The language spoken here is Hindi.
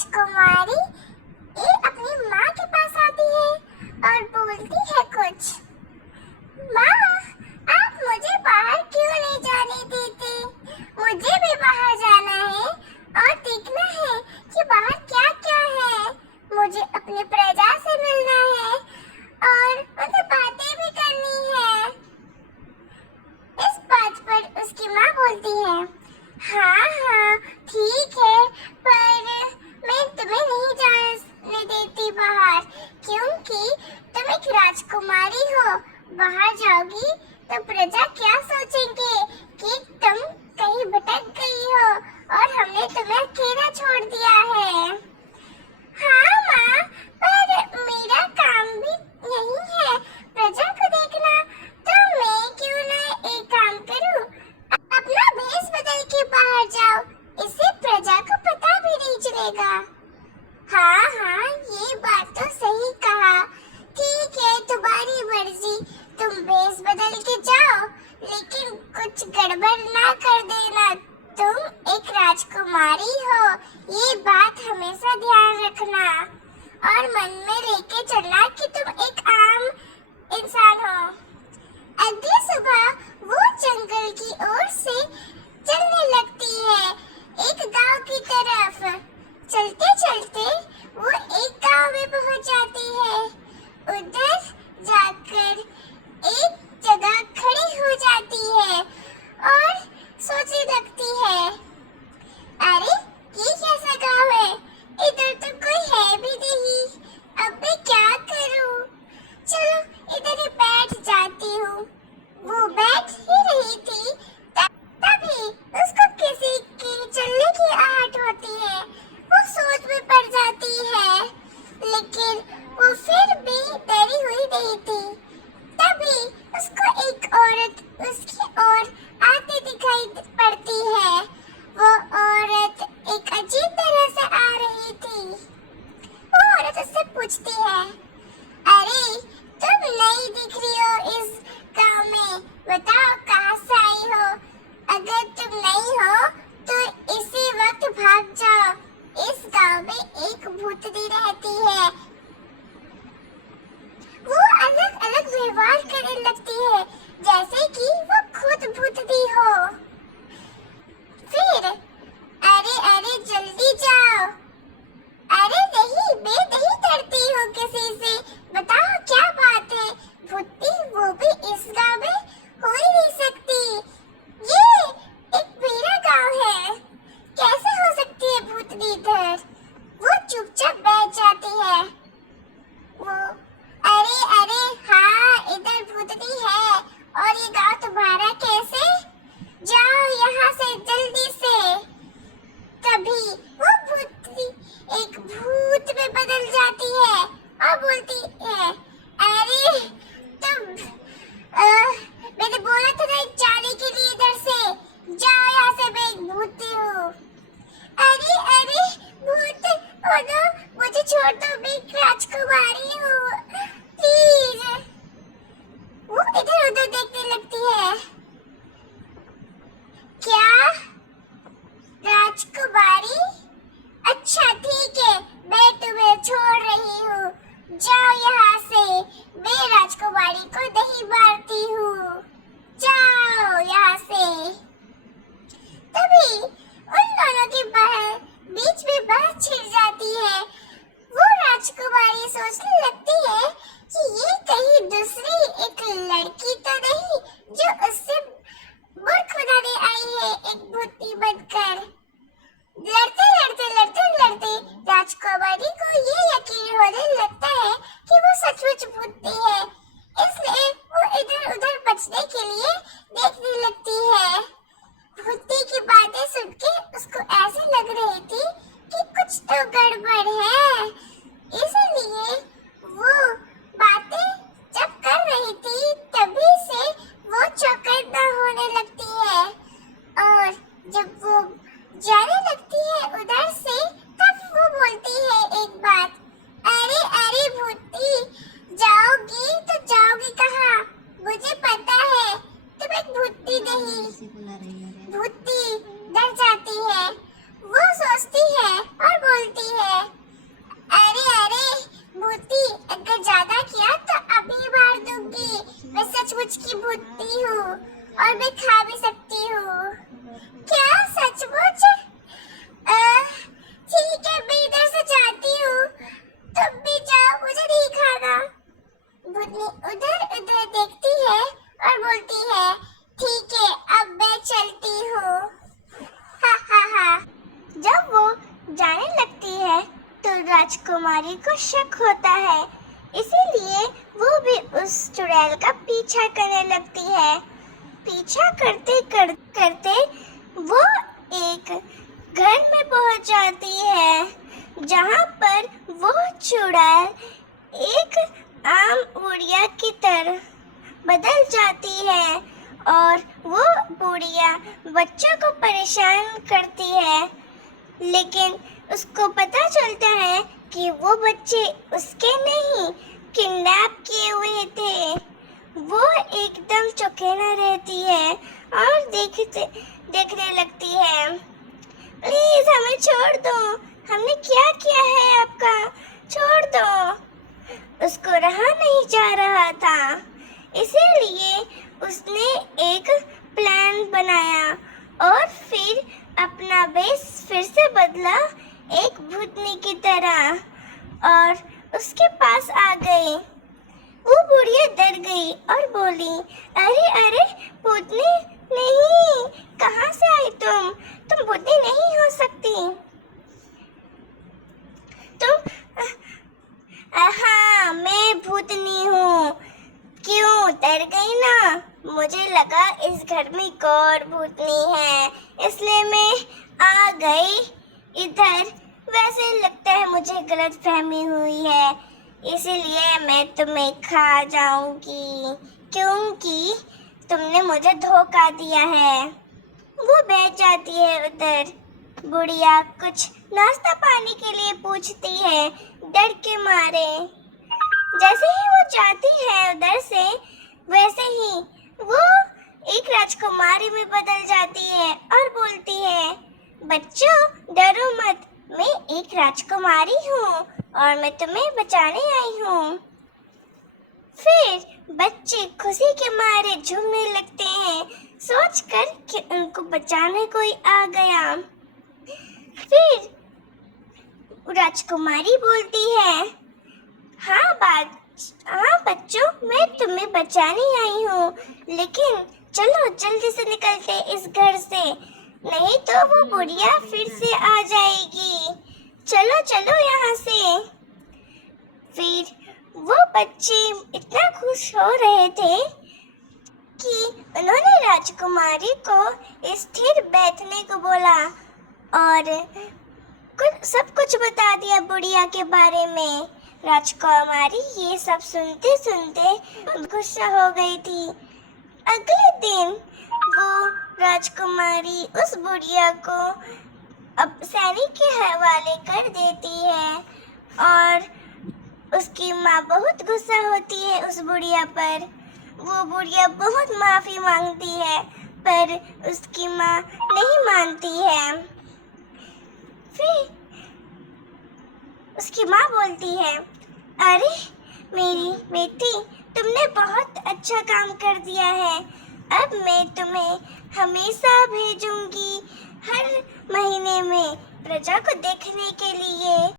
राजकुमारी ये अपनी माँ के पास आती है और बोलती है कुछ। माँ, आप मुझे बाहर क्यों नहीं जाने देते? मुझे भी बाहर जाना है और देखना है कि बाहर क्या क्या है। मुझे अपनी प्रजा से मिलना है और उनसे बातें भी करनी है। इस बात पर उसकी माँ बोलती है, हाँ हाँ ठीक है, पर मैं तुम्हें नहीं जाने देती बाहर, क्योंकि तुम एक राजकुमारी हो। बाहर जाओगी तो प्रजा क्या सोचेंगे कि तुम कहीं भटक गई हो और हमने तुम्हें अकेला छोड़ दिया है। हाँ माँ, पर मेरा काम भी यही है प्रजा को देखना, तो मैं क्यों ना एक काम करूं, अपना भेष बदल के बाहर जाओ, इससे प्रजा को पता भी नहीं चलेगा। हाँ हाँ, ये बात तो सही कहा। ठीक है, तुम्हारी मर्जी, तुम भेष बदल के जाओ, लेकिन कुछ गड़बड़ ना कर देना। तुम एक राजकुमारी हो, ये बात हमेशा ध्यान रखना और मन में लेके चलना कि तुम एक आम इंसान हो। अगली सुबह वो जंगल की ओर से चलने लगती है, एक गांव की तरफ। चलते चलते वो एक गांव में पहुंच जाती है। उधर जाकर एक जगह खड़ी हो जाती है और सोचने लगती है, अरे ये कैसा गांव है, इधर तो कोई है भी नहीं, अब मैं क्या करूं? चलो इधर ही बैठ जाती हूँ। वो बैठ ही रही थी, तभी उसको किसी की चलने की आहट होती है। वो सोच में पड़ जाती है, लेकिन वो फिर भी डरी हुई नहीं थी। तभी उसको एक औरत उसकी ओर आती दिखाई पड़ती है। वो औरत एक अजीब तरह से आ रही थी। वो औरत उससे पूछती है, अरे तुम नई दिख रही हो इस गांव में, बताओ कहाँ से आई हो? अगर तुम नई हो तो इसी वक्त भाग जाओ, इस गांव में एक भूतनी रहती है। वो अलग अलग व्यवहार करने लगती है, जैसे कि वो खुद भूतनी हो। फिर अरे अरे जल्दी जाओ, अरे नहीं, मैं नहीं डरती हूँ किसी से, बताओ क्या बात है? भूतनी वो भी इस गांव में हो ही नहीं सकती, ये एक मेरा गांव है, कैसे हो सकती है भूतनी इधर? वो चुपचाप बैठ जाती है। वो अरे अरे हाँ, इधर भूतनी है और ये गांव तुम्हारा कैसे? जाओ यहाँ से जल्दी से। तभी वो भूतनी एक भूत में बदल जाती है और बोलती है, अरे तुम मैंने बोला था ना जाने के लिए, इधर से जाओ, यहाँ से मैं एक भूत हूँ। अरे अरे भूत हो दो, मुझे छोड़ दो, मैं एक राजकुमारी हूँ, प्लीज। वो इधर उधर देखने लगती है, क्या राजकुमारी? अच्छा ठीक है, मैं तुम्हें छोड़ रही हूँ, जाओ यहाँ से, मैं राजकुमारी को नहीं मारती हूँ, जाओ यहाँ से। तभी उन दोनों के बीच में बहस छिड़ जाती है। वो राजकुमारी सोचने लगती है कि ये कहीं दूसरी एक लड़की तो नहीं जो उससे मूर्ख बनाने आई है, एक भूतनी बनकर। लड़ते राजकुमारी को ये यकीन होने लगता है कि वो सचमुच भूतनी है, इसलिए वो इधर उधर बचने के लिए देखने लगती है। भूतनी की बातें सुन के उसको ऐसे लग रही थी कि कुछ तो गड़बड़ है, इसलिए वो बातें जब कर रही थी तभी से वो चौकन्ना होने लगती है। और जब वो जाने लगती है उधर से, तब वो बोलती है एक बात, अरे अरे भूतनी, जाओगी तो जाओगी कहाँ? मुझे पता है तुम एक भूतनी नहीं। भूतनी डर जाती है, वो सोचती है और बोलती है, राजकुमारी को शक होता है, इसीलिए वो भी उस चुड़ैल का पीछा करने लगती है। पीछा करते करते वो एक घर में पहुंच जाती है, जहां पर वो चुड़ैल एक आम बुढ़िया की तरह बदल जाती है और वो बुढ़िया बच्चों को परेशान करती है। लेकिन उसको पता चलता है कि वो बच्चे उसके नहीं, किडनैप किए हुए थे। वो एकदम चौंकना रहती है और देखने लगती है। प्लीज हमें छोड़ दो, हमने क्या किया है आपका, छोड़ दो। उसको रहा नहीं जा रहा था, इसीलिए उसने एक प्लान बनाया और फिर अपना वेश फिर से बदला एक भूतनी की तरह और उसके पास आ गई। वो बुढ़िया डर गई और बोली, अरे अरे भूतनी नहीं, कहाँ से आई तुम भूतनी नहीं हो सकती। हाँ, मैं भूतनी हूँ। क्यों, डर गई ना? मुझे लगा इस घर में एक और भूतनी है, इसलिए मैं आ गई इधर। वैसे लगता है मुझे गलतफहमी हुई है, इसीलिए मैं तुम्हें खा जाऊंगी, क्योंकि तुमने मुझे धोखा दिया है। वो बैठ जाती है उधर। बुढ़िया कुछ नाश्ता पानी के लिए पूछती है, डर के मारे। जैसे ही वो जाती है उधर से, वैसे ही वो एक राजकुमारी में बदल जाती है और बोलती है, बच्चों डरो मत, मैं एक राजकुमारी हूँ और मैं तुम्हें बचाने आई हूँ। फिर बच्चे खुशी के मारे झूमने लगते हैं, सोचकर कि उनको बचाने कोई आ गया। फिर राजकुमारी बोलती है, हाँ बच्चों, मैं तुम्हें बचाने आई हूँ, लेकिन चलो जल्दी से निकलते इस घर से, नहीं तो वो बुढ़िया फिर से आ जाएगी। चलो चलो यहाँ से। फिर वो बच्चे इतना खुश हो रहे थे कि उन्होंने राजकुमारी को स्थिर बैठने को बोला और सब कुछ बता दिया बुढ़िया के बारे में। राजकुमारी ये सब सुनते सुनते गुस्सा हो गई थी। अगले दिन वो राजकुमारी उस बुढ़िया को अब सैनिक के हवाले कर देती है और उसकी माँ बहुत गुस्सा होती है उस बुढ़िया पर। वो बुढ़िया बहुत माफ़ी मांगती है, पर उसकी माँ नहीं मानती है। फिर उसकी माँ बोलती है, अरे मेरी बेटी, तुमने बहुत अच्छा काम कर दिया है, अब मैं तुम्हें हमेशा भेजूंगी हर महीने में प्रजा को देखने के लिए।